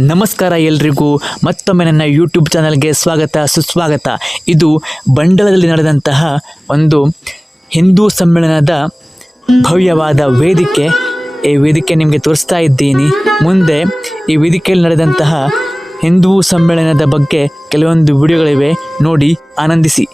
ನಮಸ್ಕಾರ ಎಲ್ರಿಗೂ ಮತ್ತೊಮ್ಮೆ ನನ್ನ ಯೂಟ್ಯೂಬ್ ಚಾನಲ್ಗೆ ಸುಸ್ವಾಗತ. ಇದು ಬಂಡಲದಲ್ಲಿ ನಡೆದಂತಹ ಒಂದು ಹಿಂದೂ ಸಮ್ಮೇಳನದ ಭವ್ಯವಾದ ವೇದಿಕೆ. ಈ ವೇದಿಕೆ ನಿಮಗೆ ತೋರಿಸ್ತಾ ಇದ್ದೀನಿ. ಮುಂದೆ ಈ ವೇದಿಕೆಯಲ್ಲಿ ನಡೆದಂತಹ ಹಿಂದೂ ಸಮ್ಮೇಳನದ ಬಗ್ಗೆ ಕೆಲವೊಂದು ವಿಡಿಯೋಗಳಿವೆ, ನೋಡಿ ಆನಂದಿಸಿ.